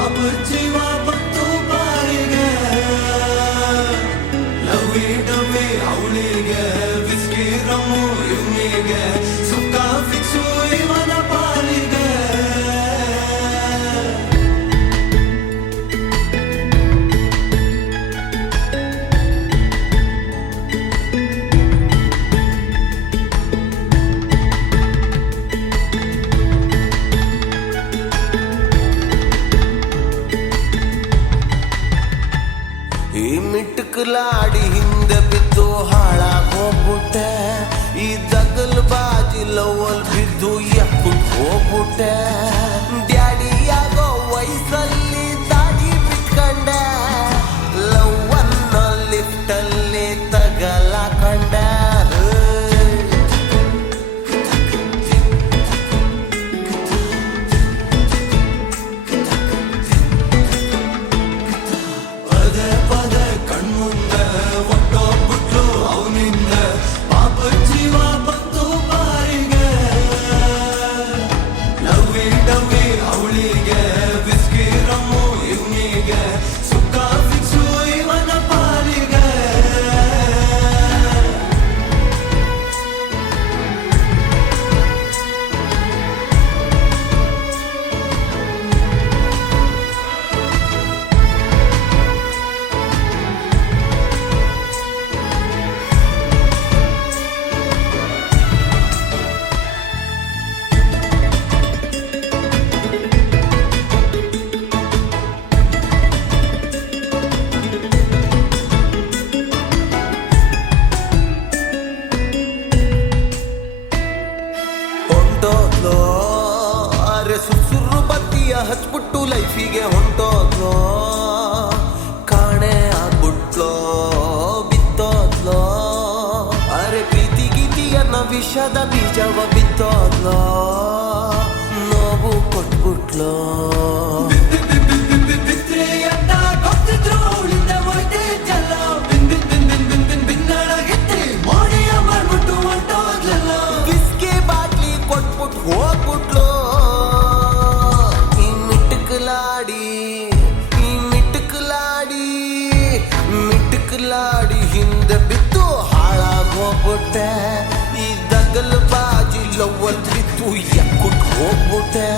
ಪಾಪ ಜೀವ ಬಂತು ಬಾರಿಗೆ ಲವ್ವಿ ಡವ್ವಿ ಅವಳಿಗೆ ವಿಸ್ಕಿ ರಮ್ಮು ಇವನಿಗೆ ಸುಕ್ಕ ಫಿಕ್ಸು ಇವನ ಪಾಲಿಗೆ ಈ ಮಿಟ್ಕಲಾಡಿ ಹಿಂದೆ ಬಿದ್ದು ಹಾಳಾಗೋಗ್ಬಿಟ್ಟೆ ಈ ದಗಲ್ ಬಾಜಿ ಲವಲ್ ಬಿದ್ದು ಎಕ್ಕುಟ್ ಹೋಗ್ಬಿಟ್ಟೆ ಡ್ಯಾಡಿ ಆಗೋ ವಯಸ್ಸಲ್ಲಿ ದಾಡಿ ಬಿಟ್ಕೊಂಡೆ ಲವ್ ಅನ್ನೋ ಲಿಫ್ಟಲ್ಲಿ ತಗಲಾಕೊಂಡೆ ಸುರು ಬತ್ತಿಯ ಹಚ್ಬಿಟ್ಟು ಲೈಫಿಗೆ ಹೊಂಟೋದ್ಲೋ ಕಾಣೆ ಆಗ್ಬಿಟ್ಲೋ ಬಿತ್ತೋದ್ಲೋ ಅರೆ ಪ್ರೀತಿ ಗೀತಿಯನ್ನ ವಿಷದ ಬೀಜವ ಬಿತ್ತೋದ್ಲೋ ನೋವು ಕೊಟ್ಬಿಟ್ಲೋ ಬಿಸ್ಕಿ ಬಾಟ್ಲಿ ಕೊಟ್ಬಿಟ್ಟು ಹೋಗ್ಬಿಟ್ಲೋ ಮಿಟ್ಕಲಾಡಿ ಹಿಂದೆ ಬಿದ್ದು ಹಾಳಾಗೋಗ್ಬಿಟ್ಟೆ ಈ ದಗಲ್ ಬಾಜಿ ಲವ್ವಲ್ ಬಿದ್ದು ಎಕ್ಕುಟ್ ಹೋಗ್ಬಿಟ್ಟೆ